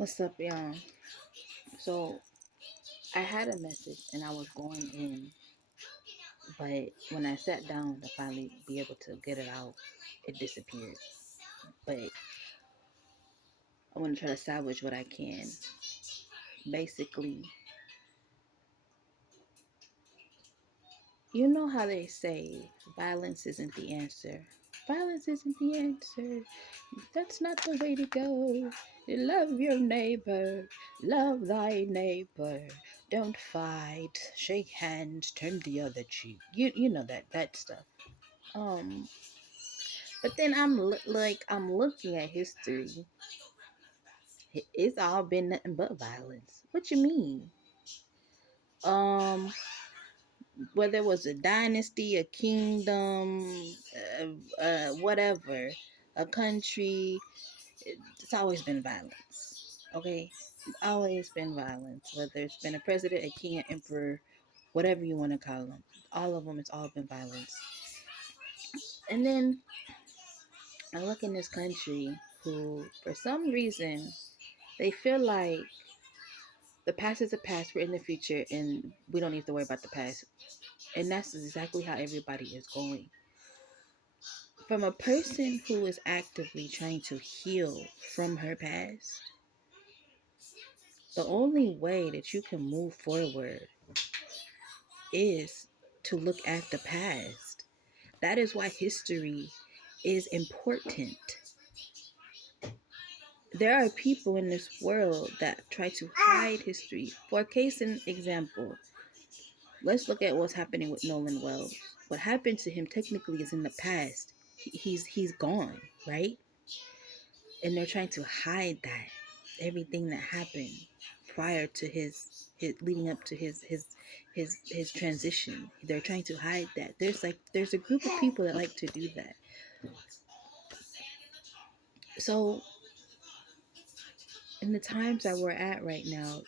What's up, y'all? So I had a message and I was going in, but when I sat down to finally be able to get it out, it disappeared. But I want to try to salvage what I can. Basically, you know how they say violence isn't the answer. Violence isn't the answer. That's not the way to go. Love your neighbor. Love thy neighbor. Don't fight. Shake hands. Turn the other cheek. You know that stuff. Um, but then I'm looking at history. It's all been nothing but violence. What you mean? Um, whether it was a dynasty, a kingdom, whatever, a country, it's always been violence. Okay, it's always been violence. Whether it's been a president, a king, an emperor, whatever you want to call them, all of them, it's all been violence. And then I look in this country who, for some reason, they feel like the past is the past, we're in the future, and we don't need to worry about the past. And that's exactly how everybody is going. From a person who is actively trying to heal from her past, the only way that you can move forward is to look at the past. That is why history is important. There are people in this world that try to hide history. For a case in example, let's look at what's happening with Nolan Wells. What happened to him technically is in the past. He's gone, right? And they're trying to hide that, everything that happened prior to his leading up to his transition. They're trying to hide that. There's a group of people that like to do that. So in the times that we're at right now,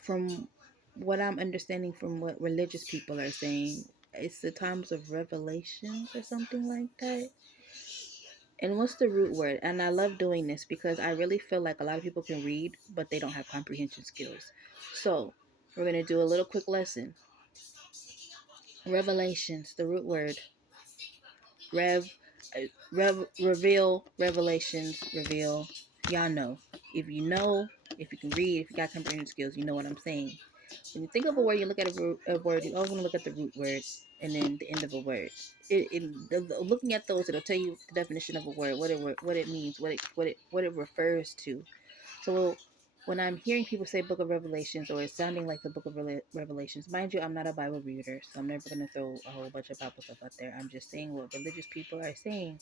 from what I'm understanding from what religious people are saying, it's the times of revelations or something like that. And what's the root word? And I love doing this because I really feel like a lot of people can read, but they don't have comprehension skills. So we're going to do a little quick lesson. Revelations, the root word. Reveal, revelations, reveal. Y'all know. If you know, if you can read, if you got comprehension skills, you know what I'm saying. When you think of a word, you look at a word, you always want to look at the root word and then the end of a word. Looking at those, it'll tell you the definition of a word, what it means, what it refers to. So when I'm hearing people say Book of Revelations or it's sounding like the Book of Revelations, mind you, I'm not a Bible reader, so I'm never going to throw a whole bunch of Bible stuff out there. I'm just saying what religious people are saying.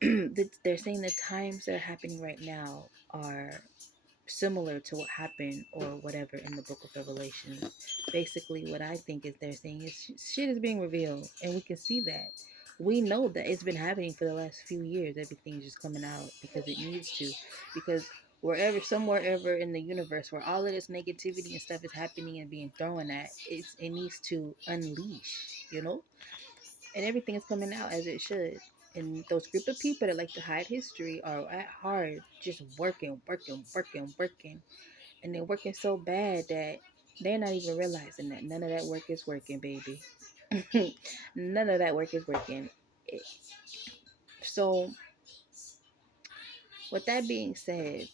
They're saying the times that are happening right now are similar to what happened or whatever in the Book of Revelation. Basically, what I think is they're saying is shit is being revealed, and we can see that. We know that it's been happening for the last few years. Everything's just coming out because it needs to. Because somewhere ever in the universe where all of this negativity and stuff is happening and being thrown at, it needs to unleash, and everything is coming out as it should. And those group of people that like to hide history are at heart just working. And they're working so bad that they're not even realizing that none of that work is working, baby. None of that work is working. So, with that being said,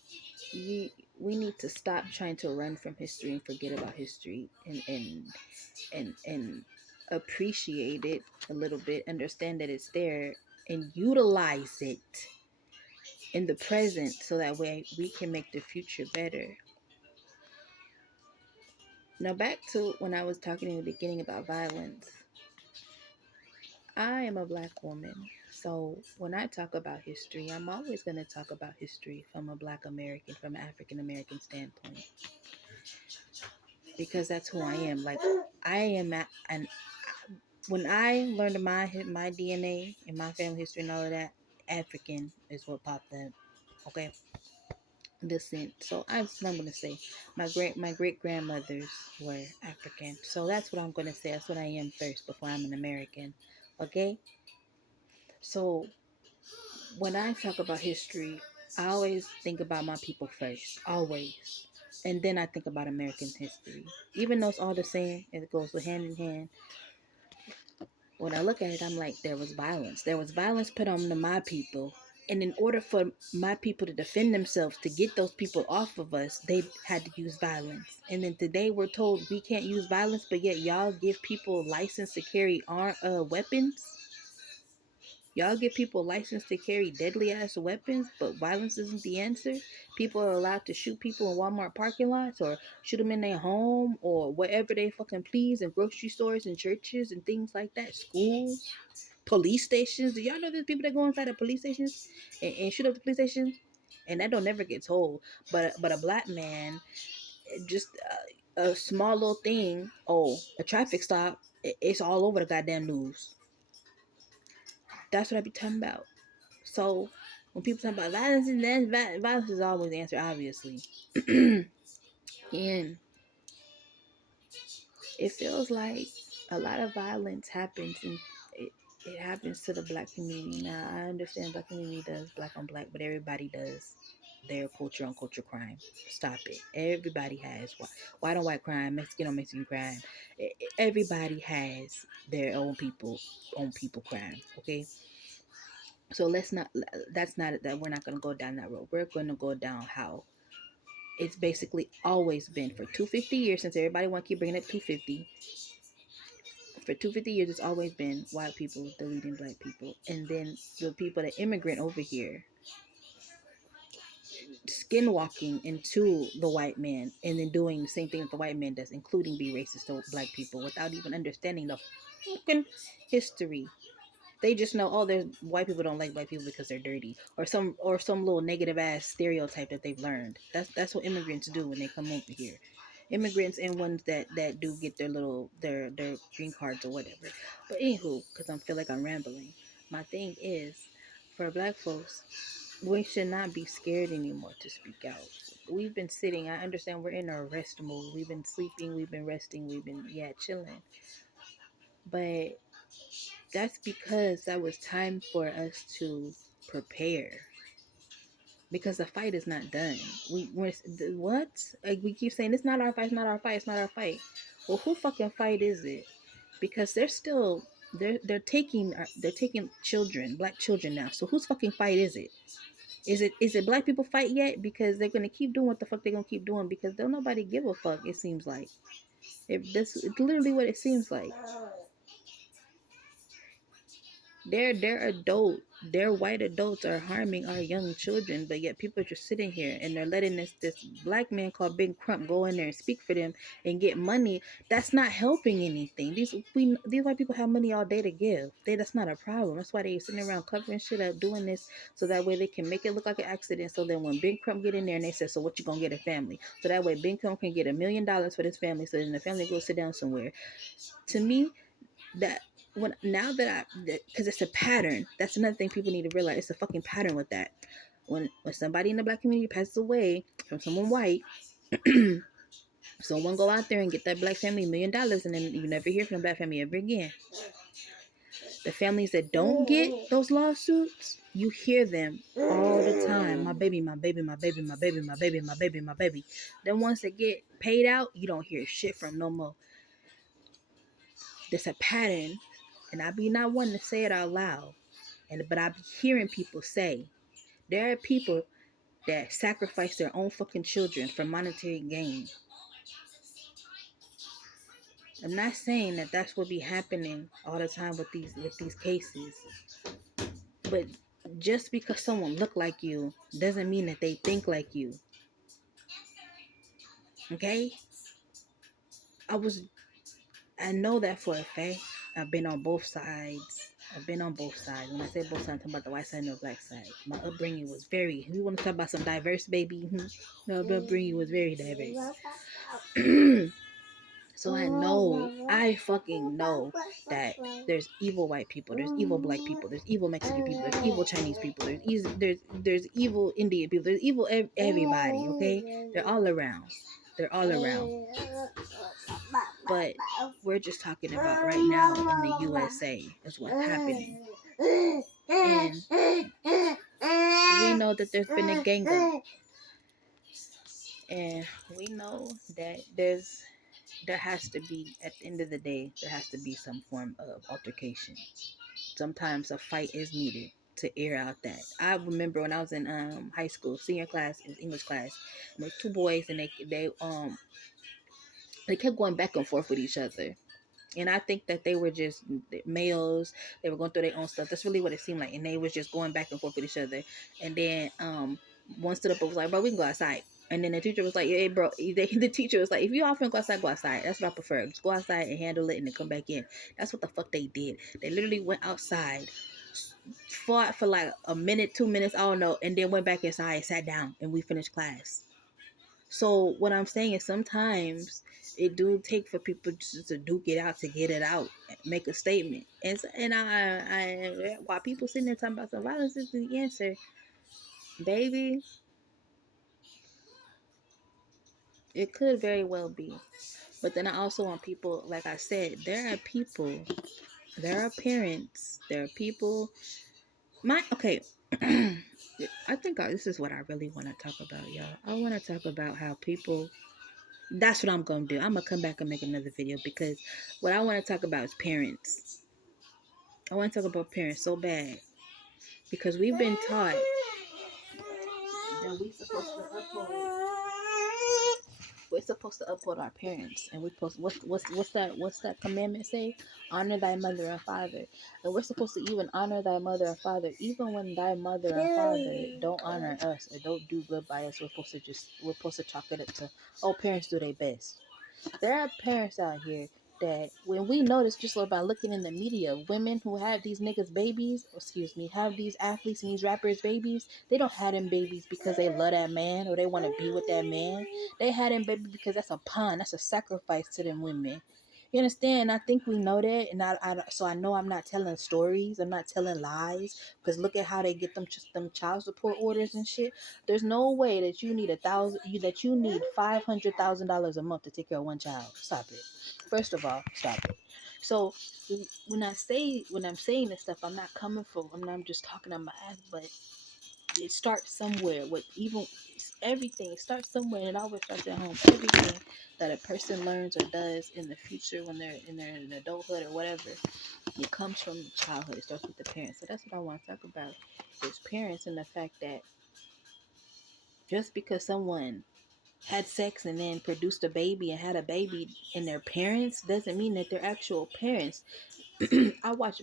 we need to stop trying to run from history and forget about history and appreciate it a little bit, understand that it's there, and utilize it in the present so that way we can make the future better. Now, back to when I was talking in the beginning about violence. I am a Black woman, so when I talk about history, I'm always going to talk about history from a Black American, from an African American standpoint, because that's who I am. Like, I am and when I learned my DNA and my family history and all of that, African is what popped up. Okay, descent. So that's what I'm gonna say. My great grandmothers were African, so that's what I'm gonna say. That's what I am first before I'm an American. Okay. So when I talk about history, I always think about my people first, always. And then I think about American history. Even though it's all the same, it goes hand in hand. When I look at it, I'm like, there was violence. There was violence put on to my people. And in order for my people to defend themselves, to get those people off of us, they had to use violence. And then today we're told we can't use violence, but yet y'all give people license to carry weapons. Y'all give people license to carry deadly ass weapons, but violence isn't the answer. People are allowed to shoot people in Walmart parking lots or shoot them in their home or wherever they fucking please, in grocery stores and churches and things like that, schools, police stations. Do y'all know there's people that go inside the police stations and shoot up the police station? And that don't never get told. But a black man, just a small little thing, a traffic stop, it's all over the goddamn news. That's what I be talking about. So when people talk about violence, violence is always the answer, obviously. And it feels like a lot of violence happens, and it happens to the black community. Now, I understand black community does black on black, but everybody does their culture on culture crime. Stop it. Everybody has white on white crime, Mexican on Mexican crime. Everybody has their own people crime. Okay. So let's not. That's not that we're not going to go down that road. We're going to go down how it's basically always been for 250 years, since everybody want to keep bringing up 250. For 250 years, it's always been white people deleting black people, and then the people that immigrant over here skinwalking into the white man, and then doing the same thing that the white man does, including be racist to black people without even understanding the fucking history. They just know, oh, there's white people don't like black people because they're dirty, or some little negative ass stereotype that they've learned. That's what immigrants do when they come over here. Immigrants and ones that do get their green cards or whatever. But anywho, because I feel like I'm rambling. My thing is, for black folks, we should not be scared anymore to speak out. We've been sitting. I understand we're in a rest mode. We've been sleeping. We've been resting. We've been chilling. But that's because that was time for us to prepare. Because the fight is not done. What? Like, we keep saying it's not our fight. It's not our fight. It's not our fight. Well, who fucking fight is it? Because they're taking children, black children now. So whose fucking fight is it? Is it black people fight yet? Because they're gonna keep doing what the fuck they're gonna keep doing, because don't nobody give a fuck. It seems like it's literally what it seems like. Their white adults are harming our young children, but yet people are just sitting here and they're letting this black man called Big Crump go in there and speak for them and get money. That's not helping anything. These white people have money all day to give. That's not a problem. That's why they sitting around covering shit up, doing this so that way they can make it look like an accident. So then when Big Crump get in there and they say, so what you gonna get a family? So that way Big Crump can get $1 million for this family. So then the family goes sit down somewhere. To me, that because it's a pattern. That's another thing people need to realize. It's a fucking pattern with that. When somebody in the black community passes away from someone white, someone go out there and get that black family $1 million, and then you never hear from the black family ever again. The families that don't get those lawsuits, you hear them all the time. My baby, my baby, my baby, my baby, my baby, my baby, my baby. Then once they get paid out, you don't hear shit from no more. There's a pattern, and I be not wanting to say it out loud, but I be hearing people say there are people that sacrifice their own fucking children for monetary gain. I'm not saying that that's what be happening all the time with these cases, but just because someone look like you doesn't mean that they think like you. Okay? I know that for a fact. I've been on both sides. When I say both sides, I'm talking about the white side and the black side. My upbringing was we want to talk about some diverse, baby. My upbringing was very diverse. So I fucking know that there's evil white people, there's evil black people, there's evil Mexican people, there's evil Chinese people, there's evil Indian people, there's evil everybody, okay? They're all around. But we're just talking about right now in the USA is what's happening. And we know that there's been a gang up, and we know that there has to be, at the end of the day, there has to be some form of altercation. Sometimes a fight is needed to air out that. I remember when I was in high school, senior class, it was English class, and there were two boys, and they kept going back and forth with each other. And I think that they were just males. They were going through their own stuff. That's really what it seemed like. And they was just going back and forth with each other. And then one stood up and was like, bro, we can go outside. And then the teacher was like, hey, bro. The teacher was like, if you often go outside, go outside. That's what I prefer. Just go outside and handle it and then come back in. That's what the fuck they did. They literally went outside, fought for like a minute, 2 minutes, I don't know, and then went back inside and sat down, and we finished class. So what I'm saying is sometimes it do take for people just to duke it out, to get it out, make a statement. And while people sitting there talking about some violence is the answer, baby, it could very well be. But then I also want people, like I said, there are parents, there are people. Okay. I think this is what I really want to talk about, y'all. I want to talk about how people. That's what I'm going to do. I'm going to come back and make another video, because what I want to talk about is parents. I want to talk about parents so bad, because we've been taught that we're supposed to uphold our parents, and we're supposed what's that commandment say? Honor thy mother and father. And we're supposed to even honor thy mother and father, even when thy mother and father don't honor us or don't do good by us. We're supposed to chalk it up to, oh, parents do their best. There are parents out here that, when we notice, just by looking in the media, women who have these niggas babies, have these athletes and these rappers babies, they don't have them babies because they love that man or they want to be with that man. They had them babies because that's a pawn, that's a sacrifice to them women. You understand? I think we know that, and so I know I'm not telling stories, I'm not telling lies, because look at how they get them child support orders and shit. There's no way that you need $500,000 a month to take care of one child. Stop it. First of all, stop it. So when I'm saying this stuff, I'm not coming from. I'm just talking on my ass, but it starts somewhere. With even everything, it starts somewhere, and it always starts at home. Everything that a person learns or does in the future, when they're in adulthood or whatever, it comes from childhood. It starts with the parents. So that's what I want to talk about, is parents, and the fact that just because someone had sex and then produced a baby and had a baby in their parents doesn't mean that they're actual parents. I watch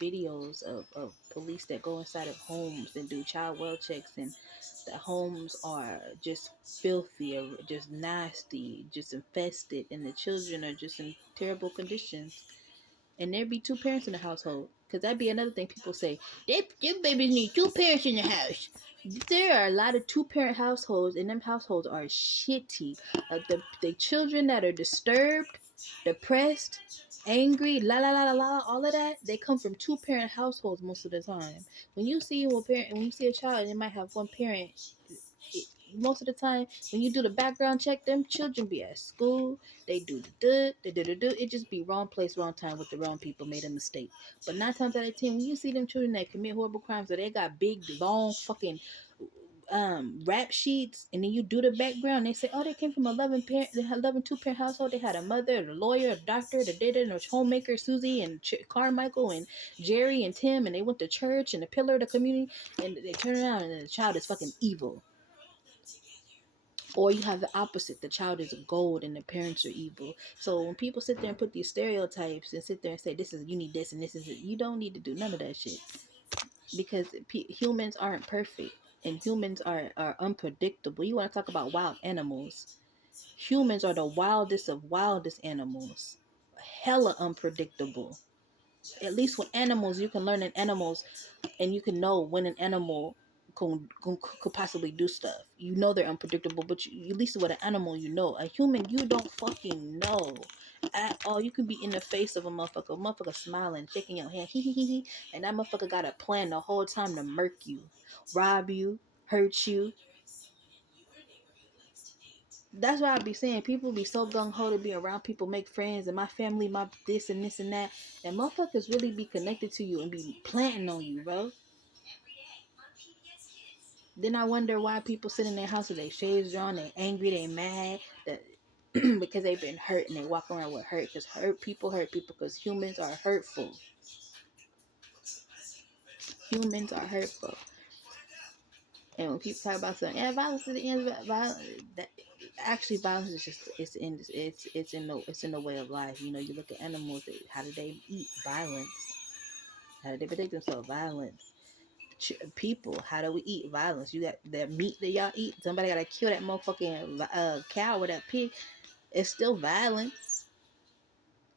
videos of police that go inside of homes and do child well checks, and the homes are just filthy or just nasty, just infested, and the children are just in terrible conditions. And there be two parents in the household, because that'd be another thing people say, them babies need two parents in the house. There are a lot of two-parent households, and them households are shitty. The children that are disturbed, depressed, angry, la la la la la, all of that, they come from two-parent households most of the time. When you see a child and they might have one parent, most of the time when you do the background check, them children be at school, they do it just be wrong place, wrong time, with the wrong people, made a mistake. But 9 times out of 10, when you see them children that commit horrible crimes, or they got big long fucking rap sheets, and then you do the background, they say, oh, they came from 11 two-parent household. They had a mother, a lawyer, a doctor, the did it, and a homemaker, Susie and Carmichael and Jerry and Tim, and they went to church and the pillar of the community, and they turn around and the child is fucking evil. Or you have the opposite, the child is gold and the parents are evil. So when people sit there and put these stereotypes and sit there and say, this is, you need this and this is it, you don't need to do none of that shit, because humans aren't perfect, and humans are unpredictable. You want to talk about wild animals? Humans are the wildest animals. Hella unpredictable. At least with animals, you can learn in animals, and you can know when an animal could possibly do stuff. You know they're unpredictable, but at least with an animal, you know. A human, you don't fucking know at all. You can be in the face of a motherfucker smiling, shaking your hand, hee, and that motherfucker got a plan the whole time to murk you, rob you, hurt you. That's why I be saying, people be so gung-ho to be around people, make friends, and my family, my this and this and that, and motherfuckers really be connected to you and be planting on you, bro. Then I wonder why people sit in their house with their shades drawn, they angry, they mad, that because they've been hurt and they walk around with hurt. Because hurt people because humans are hurtful. Humans are hurtful. And when people talk about something, yeah, violence is the end of violence. That actually, violence is just it's in the way of life. You know, you look at animals. How do they eat? Violence. How do they protect themselves? Violence. People, how do we eat? Violence. You got that meat that y'all eat. Somebody gotta kill that motherfucking cow or that pig. It's still violence.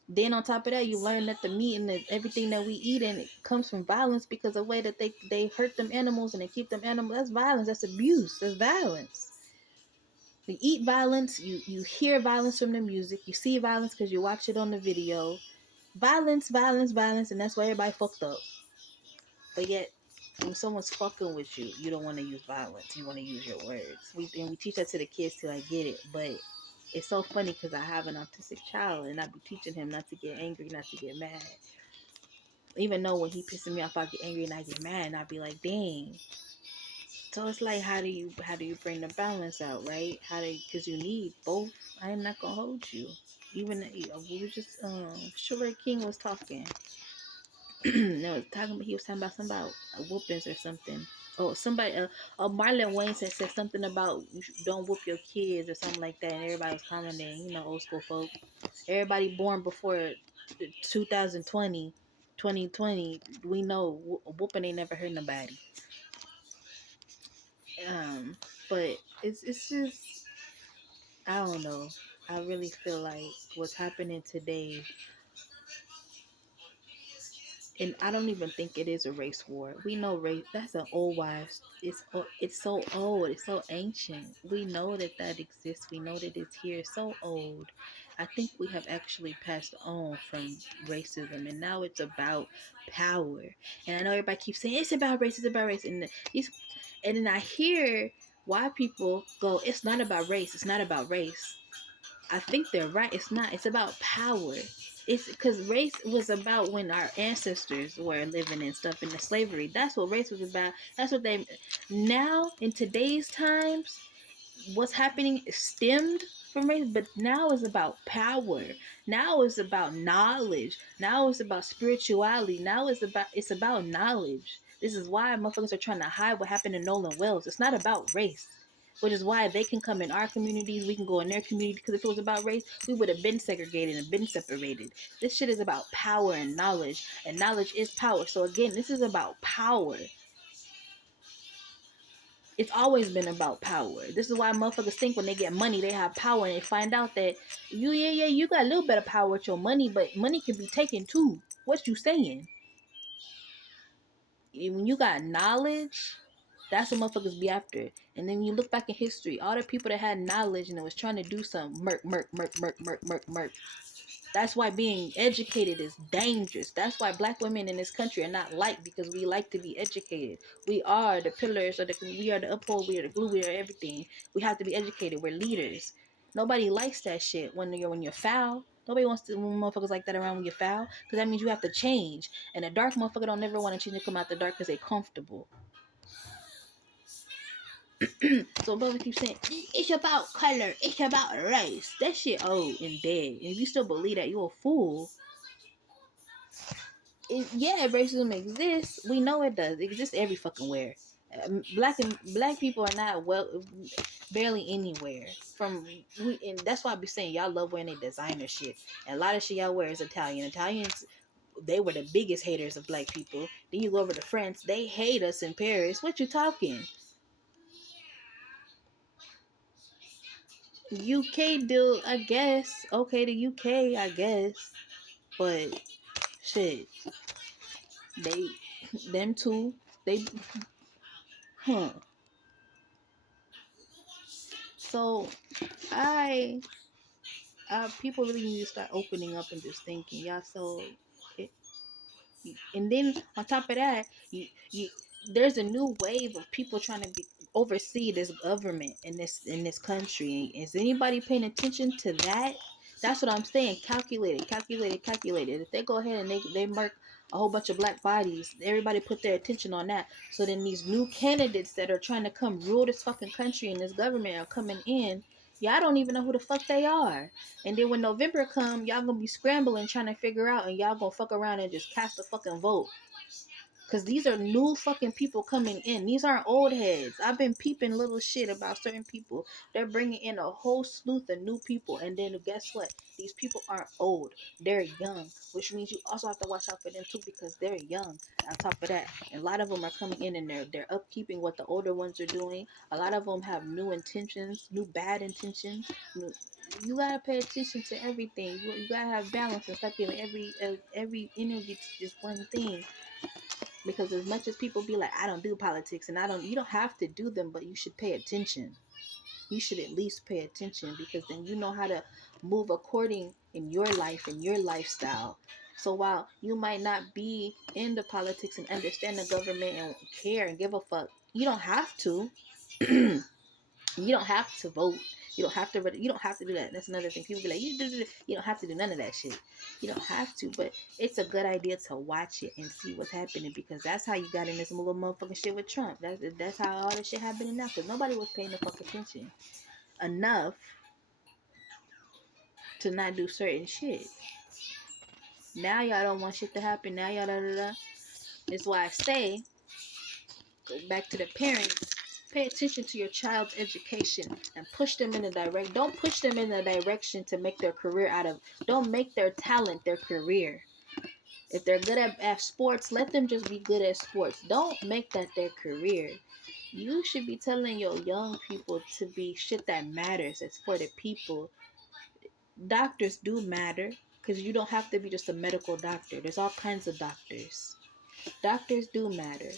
Then on top of that, you learn that the meat and everything that we eat and it comes from violence because of the way that they hurt them animals and they keep them animals. That's violence. That's abuse. That's violence. You eat violence. You hear violence from the music. You see violence because you watch it on the video. Violence, violence, violence, and that's why everybody fucked up. But yet, when someone's fucking with you, you don't want to use violence. You want to use your words. We teach that to the kids till I get it. But it's so funny because I have an autistic child and I be teaching him not to get angry, not to get mad. Even though when he pisses me off, I get angry and I get mad and I be like, dang. So it's like, how do you bring the balance out, right? Because you need both. I am not gonna hold you. Even we were just Sugar King was talking. No, he was talking about something about whoopings or something. Oh, somebody, Marlon Wayne said something about don't whoop your kids or something like that, and everybody was commenting. You know, old school folk. Everybody born before 2020, 2020, we know whooping ain't never hurt nobody. But it's just, I don't know. I really feel like what's happening today, and I don't even think it is a race war. We know race. That's an old wives. It's so old. It's so ancient. We know that exists. We know that it's here. It's so old. I think we have actually passed on from racism, and now it's about power. And I know everybody keeps saying it's about race. It's about race, and then I hear why people go, it's not about race. It's not about race. I think they're right. It's not. It's about power. It's because race was about when our ancestors were living and stuff in the slavery. That's what race was about. That's what they. Now in today's times, what's happening stemmed from race, but now it's about power. Now it's about knowledge. Now it's about spirituality. Now it's about knowledge. This is why motherfuckers are trying to hide what happened in Nolan Wells. It's not about race. Which is why they can come in our communities, we can go in their community. Because if it was about race, we would have been segregated and been separated. This shit is about power and knowledge is power. So again, this is about power. It's always been about power. This is why motherfuckers think when they get money, they have power, and they find out that you got a little bit of power with your money, but money can be taken too. What you saying? When you got knowledge, that's what motherfuckers be after. And then when you look back in history, all the people that had knowledge and that was trying to do some murk. That's why being educated is dangerous. That's why black women in this country are not liked, because we like to be educated. We are the pillars of we are the uphold, we are the glue, we are everything. We have to be educated. We're leaders. Nobody likes that shit when you're foul. Nobody wants to when motherfuckers like that around when you're foul, because that means you have to change. And a dark motherfucker don't never want to change and come out the dark because they comfortable. So brother keep saying it's about color, it's about race. That shit old and dead. And if you still believe that, you're a fool. Yeah, racism exists. We know it does. It exists every fucking where. Black people are not barely anywhere. And that's why I be saying y'all love wearing their designer shit. And a lot of shit y'all wear is Italian. Italians, they were the biggest haters of black people. Then you go over to France, they hate us in Paris. What you talking? UK deal, I guess. Okay, the UK, I guess. But shit, they, them two, they, huh. So I, people really need to start opening up and just thinking, y'all. So, it, and then on top of that, you, there's a new wave of people trying to oversee this government in this country. Is anybody paying attention to that? That's what I'm saying. Calculated. If they go ahead and they mark a whole bunch of black bodies. Everybody put their attention on that. So then these new candidates that are trying to come rule this fucking country and this government are coming in. Y'all don't even know who the fuck they are. And then when November come, y'all gonna be scrambling trying to figure out, and y'all gonna fuck around and just cast a fucking vote. Because these are new fucking people coming in. These aren't old heads. I've been peeping little shit about certain people. They're bringing in a whole slew of new people. And then guess what? These people aren't old. They're young. Which means you also have to watch out for them too, because they're young. On top of that, a lot of them are coming in and they're upkeeping what the older ones are doing. A lot of them have new intentions, new bad intentions. You gotta pay attention to everything. You gotta have balance and stop giving every energy to just one thing. Because as much as people be like, I don't do politics, and you don't have to do them, but you should pay attention. You should at least pay attention, because then you know how to move according in your life and your lifestyle. So while you might not be in the politics and understand the government and care and give a fuck, you don't have to. You don't have to vote. You don't have to. You don't have to do that. That's another thing. People be like, you don't have to do none of that shit. You don't have to, but it's a good idea to watch it and see what's happening, because that's how you got in this little motherfucking shit with Trump. That's how all this shit happening now, because nobody was paying the fuck attention enough to not do certain shit. Now y'all don't want shit to happen. Now y'all da da da. That's why I say, go back to the parents. Pay attention to your child's education and push them in the don't push them in the direction to make their career out of, don't make their talent their career. If they're good at sports, let them just be good at sports. Don't make that their career. You should be telling your young people to be shit that matters. It's for the people. Doctors do matter, because you don't have to be just a medical doctor. There's all kinds of doctors. Doctors do matter.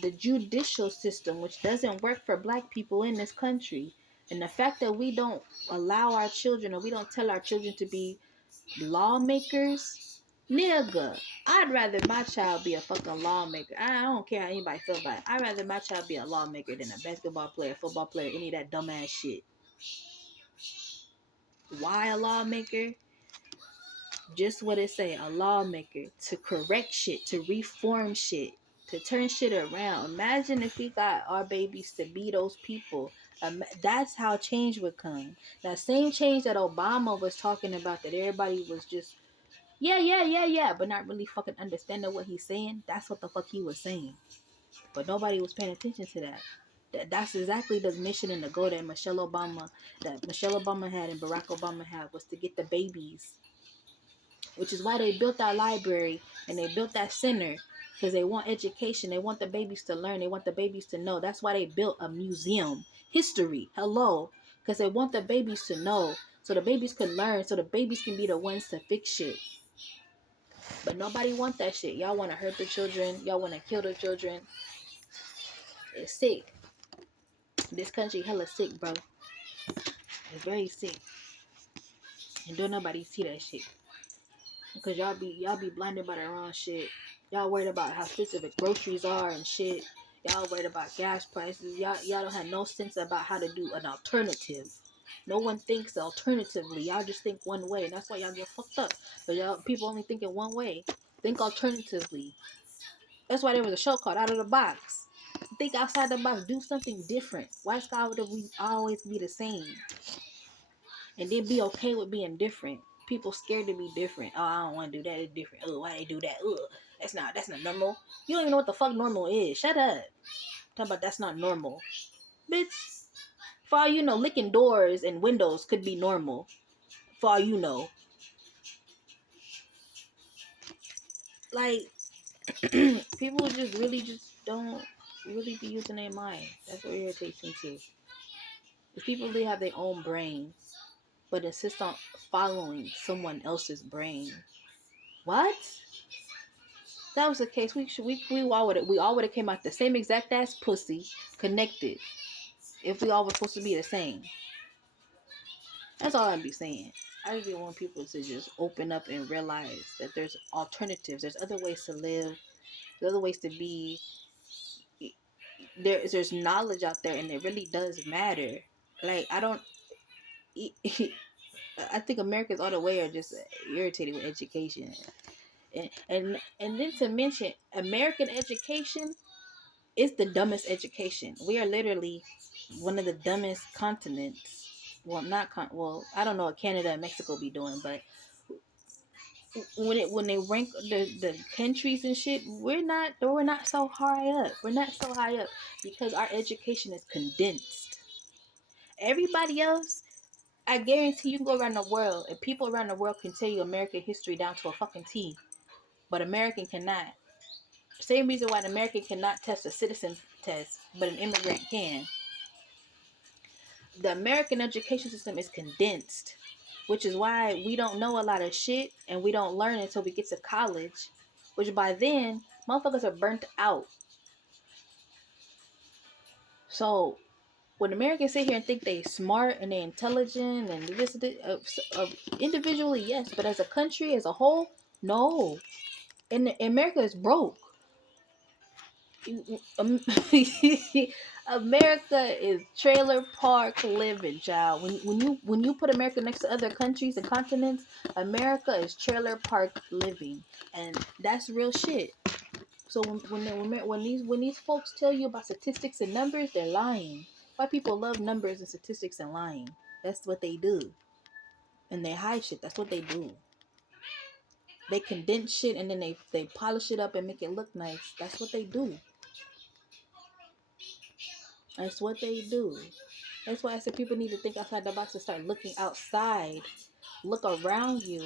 The judicial system, which doesn't work for black people in this country, and the fact that we don't allow our children, or we don't tell our children to be lawmakers, nigga, I'd rather my child be a fucking lawmaker. I don't care how anybody feel about it. I'd rather my child be a lawmaker than a basketball player, football player, any of that dumbass shit. Why a lawmaker? Just what it say, a lawmaker, to correct shit, to reform shit, to turn shit around. Imagine if we got our babies to be those people. That's how change would come. That same change that Obama was talking about, that everybody was just, yeah, but not really fucking understanding what he's saying. That's what the fuck he was saying. But nobody was paying attention to that. That's exactly the mission and the goal that Michelle Obama had and Barack Obama had, was to get the babies, which is why they built that library and they built that center, because they want education. They want the babies to learn. They want the babies to know. That's why they built a museum. History. Hello. Because they want the babies to know, so the babies can learn, so the babies can be the ones to fix shit. But nobody want that shit. Y'all want to hurt the children. Y'all want to kill the children. It's sick. This country hella sick, bro. It's very sick. And don't nobody see that shit. Because y'all be blinded by the wrong shit. Y'all worried about how specific groceries are and shit. Y'all worried about gas prices. Y'all don't have no sense about how to do an alternative. No one thinks alternatively. Y'all just think one way, and that's why y'all get fucked up. But y'all people only think in one way. Think alternatively. That's why there was a show called Out of the Box. Think outside the box. Do something different. Why would we always be the same? And then be okay with being different. People scared to be different. Oh, I don't want to do that. It's different. Oh, why they do that? Ugh, that's not normal. You don't even know what the fuck normal is. Shut up. Talk about that's not normal, bitch. For all you know, licking doors and windows could be normal. For all you know, like people just don't really be using their mind. That's what irritates me too. If people really have their own brain, but insist on following someone else's brain, what? That was the case. We all would have came out the same exact ass pussy, connected, if we all were supposed to be the same. That's all I'd be saying. I just want people to just open up and realize that there's alternatives. There's other ways to live. There's other ways to be. There's knowledge out there, and it really does matter. Like I think Americans all the way are just irritated with education. And then to mention American education is the dumbest education. We are literally one of the dumbest continents. Well, well, I don't know what Canada and Mexico be doing, but when they rank the countries and shit, we're not so high up. We're not so high up because our education is condensed. Everybody else, I guarantee you can go around the world and people around the world can tell you American history down to a fucking T, but American cannot. Same reason why an American cannot test a citizen test, but an immigrant can. The American education system is condensed, which is why we don't know a lot of shit and we don't learn until we get to college, which by then motherfuckers are burnt out. So when Americans sit here and think they smart and they intelligent and individually, yes, but as a country as a whole, no. And America is broke. America is trailer park living, child. When you put America next to other countries and continents, America is trailer park living, and that's real shit. So when these folks tell you about statistics and numbers, they're lying. Why people love numbers and statistics and lying? That's what they do, and they hide shit. That's what they do. They condense shit and then they polish it up and make it look nice. That's what they do. That's what they do. That's why I said people need to think outside the box and start looking outside. Look around you.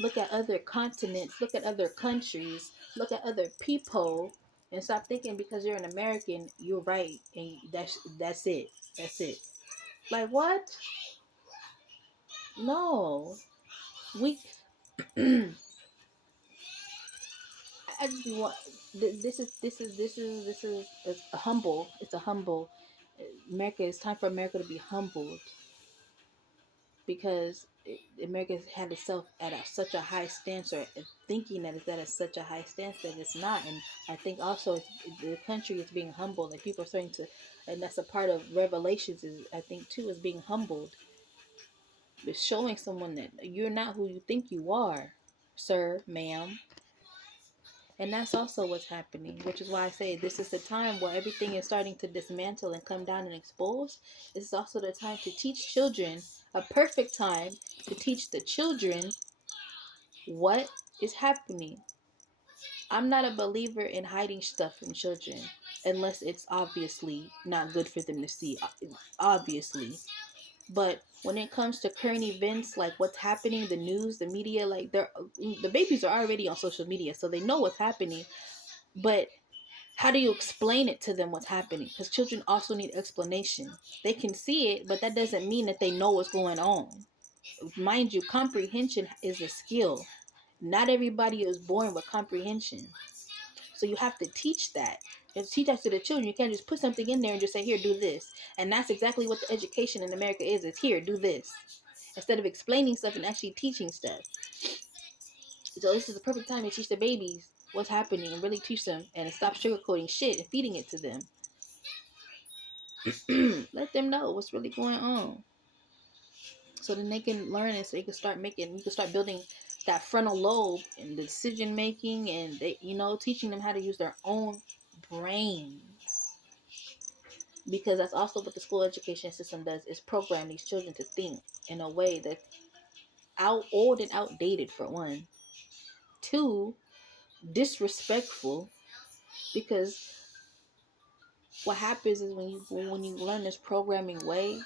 Look at other continents. Look at other countries. Look at other people. And stop thinking because you're an American, you're right. And that's it. That's it. Like what? No. We I just want this is it's a humble. It's a humble America. It's time for America to be humbled because America has had itself at such a high stance, or thinking that it's at such a high stance that it's not. And I think also the country is being humbled. Like people are starting to, and that's a part of Revelations. Is I think too is being humbled. It's showing someone that you're not who you think you are, sir, ma'am. And that's also what's happening, which is why I say this is the time where everything is starting to dismantle and come down and expose. This is also the time to teach children, a perfect time to teach the children what is happening. I'm not a believer in hiding stuff from children unless it's obviously not good for them to see. Obviously. But when it comes to current events like what's happening, the news, the media, like the babies are already on social media, so they know what's happening. But how do you explain it to them what's happening? Because children also need explanation. They can see it, but that doesn't mean that they know what's going on. Mind you, comprehension is a skill. Not everybody is born with comprehension. So you have to teach that. You have to teach that to the children. You can't just put something in there and just say, here, do this. And that's exactly what the education in America is here, do this. Instead of explaining stuff and actually teaching stuff. So this is the perfect time to teach the babies what's happening and really teach them and stop sugarcoating shit and feeding it to them. Let them know what's really going on. So then they can learn and so you can start building that frontal lobe and the decision making and teaching them how to use their own brains. Because that's also what the school education system does is program these children to think in a way that's old and outdated for one. Two, disrespectful because what happens is when you learn this programming way,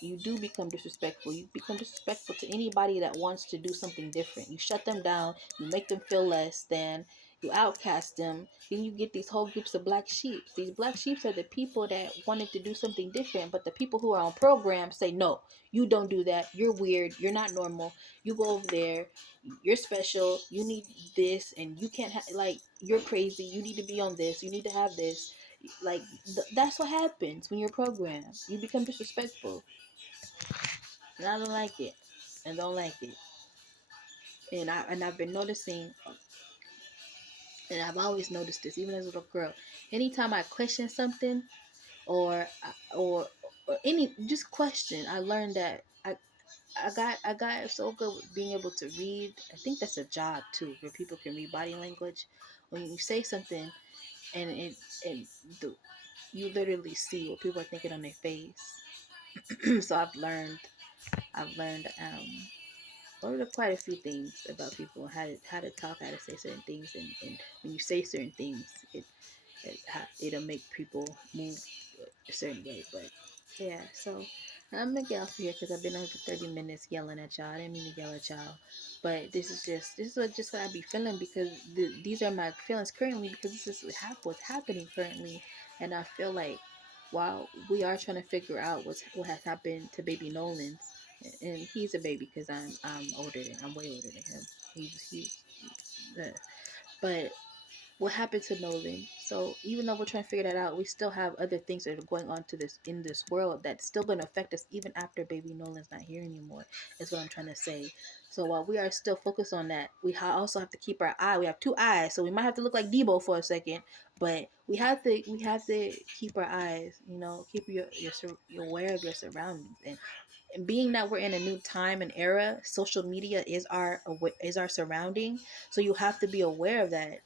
you do become disrespectful. You become disrespectful to anybody that wants to do something different. You shut them down. You make them feel less than. You outcast them. Then you get these whole groups of black sheep. These black sheep are the people that wanted to do something different, but the people who are on program say, no, you don't do that. You're weird. You're not normal. You go over there. You're special. You need this, and you can't like, you're crazy. You need to be on this. You need to have this. Like that's what happens when you're programmed. You become disrespectful, and I don't like it. And don't like it. And I've been noticing, and I've always noticed this, even as a little girl. Anytime I question something, or or any just question, I learned that I got so good with being able to read. I think that's a job too, where people can read body language. When you say something and and the, you literally see what people are thinking on their face. So I've learned quite a few things about people, how to talk, how to say certain things, and when you say certain things, it'll make people move a certain way. But yeah, so I'm gonna get off here because I've been on for 30 minutes yelling at y'all. I didn't mean to yell at y'all, but this is what I be feeling, because these are my feelings currently, because this is what's happening currently, and I feel like while we are trying to figure out what has happened to baby Nolan, and he's a baby because I'm way older than him. He's but what happened to Nolan. So even though we're trying to figure that out, we still have other things that are going on to this in this world that's still going to affect us even after baby Nolan's not here anymore. Is what I'm trying to say. So while we are still focused on that, we also have to keep our eye. We have two eyes, so we might have to look like Debo for a second, but we have to keep our eyes. Keep you're aware of your surroundings, and being that we're in a new time and era, social media is our surrounding. So you have to be aware of that.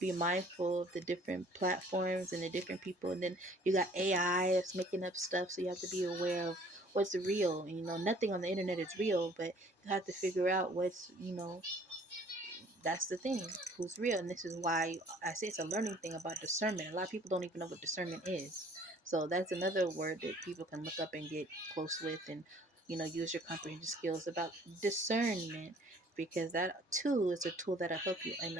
Be mindful of the different platforms and the different people, and then you got AI that's making up stuff. So you have to be aware of what's real. And, nothing on the internet is real, but you have to figure out that's the thing, who's real. And this is why I say it's a learning thing about discernment. A lot of people don't even know what discernment is. So that's another word that people can look up and get close with, and use your comprehension skills about discernment, because that too is a tool that'll help you in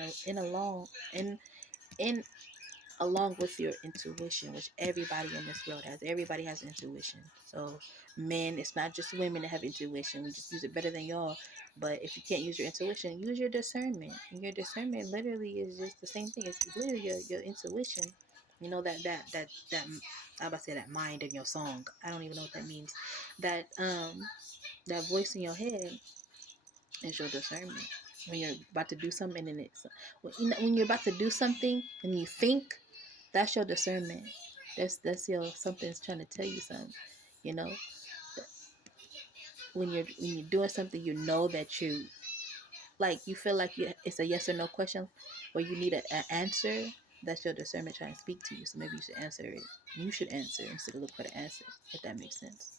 along with your intuition, which everybody in this world has. Everybody has intuition. So men, it's not just women that have intuition. We just use it better than y'all. But if you can't use your intuition, use your discernment. And your discernment literally is just the same thing. It's literally your intuition. That I about to say that mind in your song. I don't even know what that means. That voice in your head is your discernment. When you're about to do something, and when you're about to do something and you think, that's your discernment. That's your something's trying to tell you something. You know, when you're doing something, that you feel like it's a yes or no question, or you need an answer. That's your discernment trying to speak to you. So maybe you should answer it. You should answer instead of look for the answer. If that makes sense.